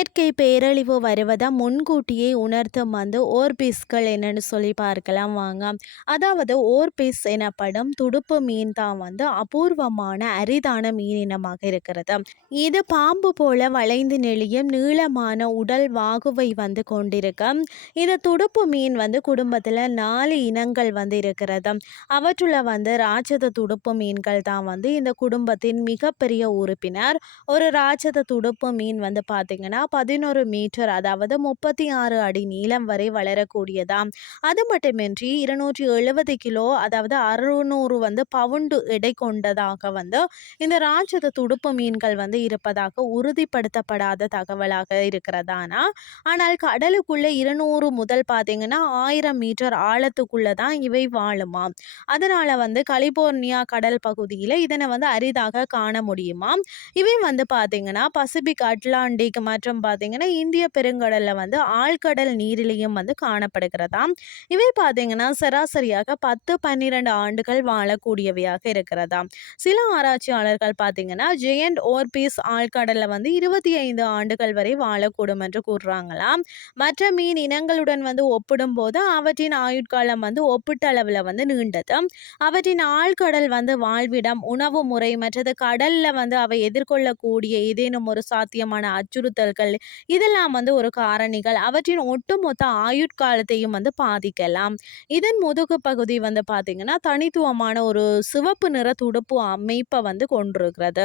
weird பேரழிவு வருவதை முன்கூட்டியே உணர்த்தும் வந்து ஓர்பிஸ்கள் என்னன்னு சொல்லி பார்க்கலாம் வாங்க. அதாவது ஓர்பிஸ் எனப்படும் துடுப்பு மீன் தான் வந்து அபூர்வமான அரிதான மீன் இனமாக இருக்கிறது. இது பாம்பு போல வளைந்து நெளியும் நீளமான உடல் வாகுவை வந்து கொண்டிருக்க. இந்த துடுப்பு மீன் வந்து குடும்பத்தில் நாலு இனங்கள் வந்து இருக்கிறது. அவற்றுள்ள வந்து ராட்சத துடுப்பு மீன்கள் தான் வந்து இந்த குடும்பத்தின் மிகப்பெரிய உறுப்பினர். ஒரு ராட்சத துடுப்பு மீன் வந்து பார்த்தீங்கன்னா பதினொரு மீட்டர் அதாவது முப்பத்தி ஆறு அடி நீளம் வரை வளரக்கூடியதாம். அது மட்டுமின்றி இருநூற்றி எழுபது கிலோ அதாவது அறுநூறு வந்து பவுண்டு எடை கொண்டதாக வந்து இந்த ராட்சத துடுப்பு மீன்கள் வந்து இருப்பதாக உறுதிப்படுத்தப்படாத தகவலாக இருக்கிறதானா? ஆனால் கடலுக்குள்ளே இருநூறு முதல் பார்த்தீங்கன்னா ஆயிரம் மீட்டர் ஆழத்துக்குள்ளே தான் இவை வாழுமாம். அதனால் வந்து கலிபோர்னியா கடல் பகுதியில் இதனை வந்து அரிதாக காண முடியுமாம். இவை வந்து பார்த்தீங்கன்னா பசிபிக் அட்லாண்டிக் மற்றும் பார்த்தீங்கன்னா இந்திய பெருங்கடலில் வந்து ஆழ்கடல் நீரிலையும் வந்து காணப்படுகிறதாம். இவை பார்த்தீங்கன்னா சராசரியாக பத்து பன்னிரெண்டு ஆண்டுகள் வாழக்கூடியவையாக இருக்கிறதாம். சில ஆராய்ச்சியாளர்கள் பார்த்தீங்கன்னா ஜெயண்ட் ஓர்பீஸ் ஆழ்கடலில் வந்து இருபத்தி ஐந்து ஆண்டுகள் வரை வாழக்கூடும் என்று கூறுறாங்களாம். மற்ற மீன் இனங்களுடன் வந்து ஒப்பிடும்போது அவற்றின் ஆயுட்காலம் வந்து ஒப்பீட்டளவில் வந்து நீண்டது அவற்றின் ஆழ்கடல் வந்து வாழ்விடம் உணவு முறை மற்றது கடலில் வந்து அவை எதிர்கொள்ளக்கூடிய ஏதேனும் ஒரு சாத்தியமான அச்சுறுத்தல்கள் இதெல்லாம் வந்து ஒரு காரணிகள். அவற்றின் ஒட்டுமொத்த ஆயுட்காலத்தையும் வந்து பாதிக்கலாம். இதன் முதுகு பகுதி வந்து பார்த்திங்கன்னா தனித்துவமான ஒரு சிவப்பு நிற துடுப்பு அமைப்பை வந்து கொண்டிருக்கிறது.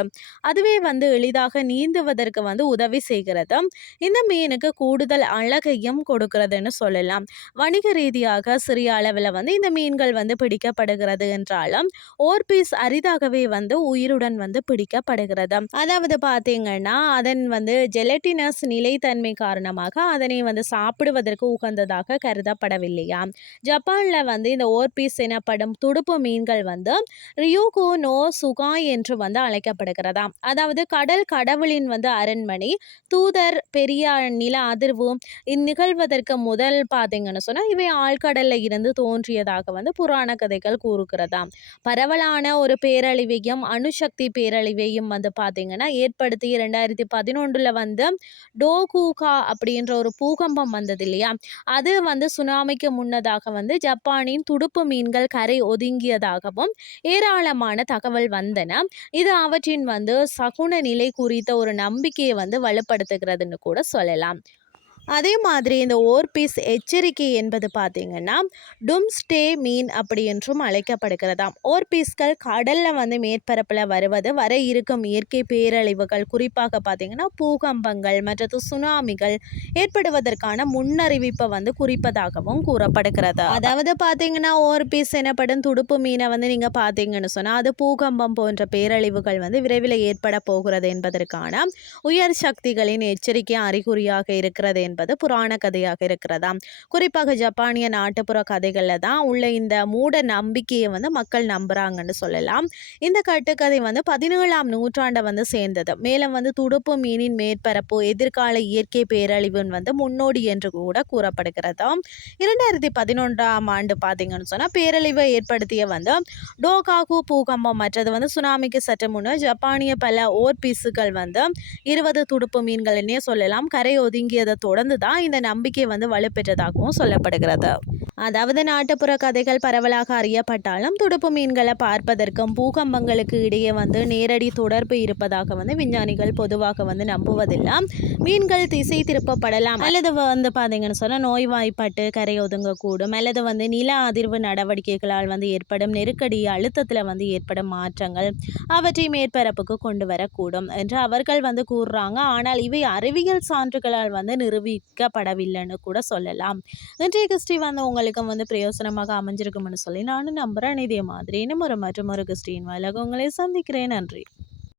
அதுவே வந்து எளிதாக நீந்துவதற்கு வந்து உதவி செய்கிறது. இந்த மீனுக்கு கூடுதல் அழகையும் கொடுக்கிறதுன்னு சொல்லலாம். வணிக ரீதியாக சிறிய அளவில் வந்து இந்த மீன்கள் வந்து பிடிக்கப்படுகிறது என்றாலும் ஓர்பீஸ் அரிதாகவே வந்து உயிருடன் வந்து பிடிக்கப்படுகிறது. அதாவது பார்த்தீங்கன்னா அதன் வந்து ஜெலட்டினஸ் நிலைத்தன்மை காரணமாக அதனை வந்து சாப்பிடுவதற்கு உகந்ததாக கருதப்படவில்லையா? ஜப்பானில் வந்து இந்த ஓர்பீஸ் எனப்படும் துடுப்பு மீன்கள் வந்து ரியோகோ நோ சுகாய் என்று வந்து அழைக்கப்படுகிறதா அதாவது கடல் கடவுளின் வந்து அரண்மனை தூதர் பெரிய நில அதிர்வு இந்நிகழ்வதற்கு முதல் பார்த்தீங்கன்னு சொன்னால் இவை ஆழ்கடல்ல இருந்து தோன்றியதாக வந்து புராண கதைகள் கூறுகிறதாம். பரவலான ஒரு பேரழிவையும் அணுசக்தி பேரழிவையும் வந்து பார்த்தீங்கன்னா ஏற்படுத்தி ரெண்டாயிரத்தி பதினொன்றில் வந்து டோகூகா அப்படின்ற ஒரு பூகம்பம் வந்தது இல்லையா அது வந்து சுனாமிக்கு முன்னதாக வந்து ஜப்பானின் துடுப்பு மீன்கள் கரை ஒதுங்கியதாகவும் ஏராளமான தகவல் வந்தன. இது அவற்றின் வந்து சகுன நிலை குறித்த ஒரு நம்பிக்கையை வந்து வலுப்படுத்துகிறதுன்னு கூட சொல்லலாம். அதே மாதிரி இந்த ஓர்பீஸ் எச்சரிக்கை என்பது பார்த்தீங்கன்னா டும்ஸ்டே மீன் அப்படி என்றும் அழைக்கப்படுகிறதாம். ஓர்பீஸ்கள் கடலில் வந்து மேற்பரப்பில் வருவது வர இருக்கும் இயற்கை பேரழிவுகள் குறிப்பாக பார்த்திங்கன்னா பூகம்பங்கள் மற்றது சுனாமிகள் ஏற்படுவதற்கான முன்னறிவிப்பை வந்து குறிப்பதாகவும் கூறப்படுகிறது. அதாவது பார்த்திங்கன்னா ஓர்பீஸ் எனப்படும் துடுப்பு மீனை வந்து நீங்கள் பார்த்தீங்கன்னு சொன்னால் அது பூகம்பம் போன்ற பேரழிவுகள் வந்து விரைவில் ஏற்பட போகிறது என்பதற்கான உயர் சக்திகளின் எச்சரிக்கை அறிகுறியாக இருக்கிறது என்பது புராண கதையாக இருக்கிறதா? குறிப்பாக ஜப்பானிய நாட்டுப்புற கதைகளில் தான் உள்ள இந்த மூட நம்பிக்கையை வந்து மக்கள் நம்புகிறாங்கன்னு சொல்லலாம். இந்த கட்டுக்கதை வந்து பதினேழாம் நூற்றாண்டை வந்து சேர்ந்தது. மேலும் வந்து துடுப்பு மீனின் மேற்பரப்பு எதிர்கால இயற்கை பேரழிவுன்னு வந்து முன்னோடி என்று கூட கூறப்படுகிறது. இரண்டாயிரத்தி பதினொன்றாம் ஆண்டு பார்த்தீங்கன்னு சொன்னால் பேரழிவை ஏற்படுத்திய வந்து டோகாகு பூகம்பம் மற்றது வந்து சுனாமிக்கு சற்று முன்னர் ஜப்பானிய பல ஓர் பீஸுகள் வந்து இருபது துடுப்பு மீன்கள்னே சொல்லலாம். கரை ஒதுங்கியதை தொடர்ந்து தான் இந்த நம்பிக்கை வந்து வலுப்பெற்றதாகவும் சொல்லப்படுகிறது. அதாவது நாட்டுப்புற கதைகள் பரவலாக அறியப்பட்டாலும் துடுப்பு மீன்களை பார்ப்பதற்கும் பூகம்பங்களுக்கு இடையே வந்து நேரடி தொடர்பு இருப்பதாக வந்து விஞ்ஞானிகள் பொதுவாக வந்து நம்புவதில்லை. மீன்கள் திசை திருப்பப்படலாம். அல்லது வந்து பார்த்தீங்கன்னு சொன்னால் நோய்வாய்ப்பட்டு கரை ஒதுங்கக்கூடும். அல்லது வந்து நில அதிர்வு நடவடிக்கைகளால் வந்து ஏற்படும் நெருக்கடி அழுத்தத்தில் வந்து ஏற்படும் மாற்றங்கள் அவற்றை மேற்பரப்புக்கு கொண்டு வரக்கூடும் என்று அவர்கள் வந்து கூறுறாங்க. ஆனால் இவை அறிவியல் சான்றுகளால் வந்து நிறுவி நிரூபிக்கப்படவில்லைன்னு கூட சொல்லலாம். இன்றைய கிறிஸ்டி வந்து உங்களுக்கும் வந்து பிரயோசனமாக அமைஞ்சிருக்கும்னு சொல்லி நானும் நம்புகிறேன் இதே மாதிரி இன்னும் ஒரு மற்றும் ஒரு கிறிஸ்டின் வாயிலாக உங்களை சந்திக்கிறேன். நன்றி.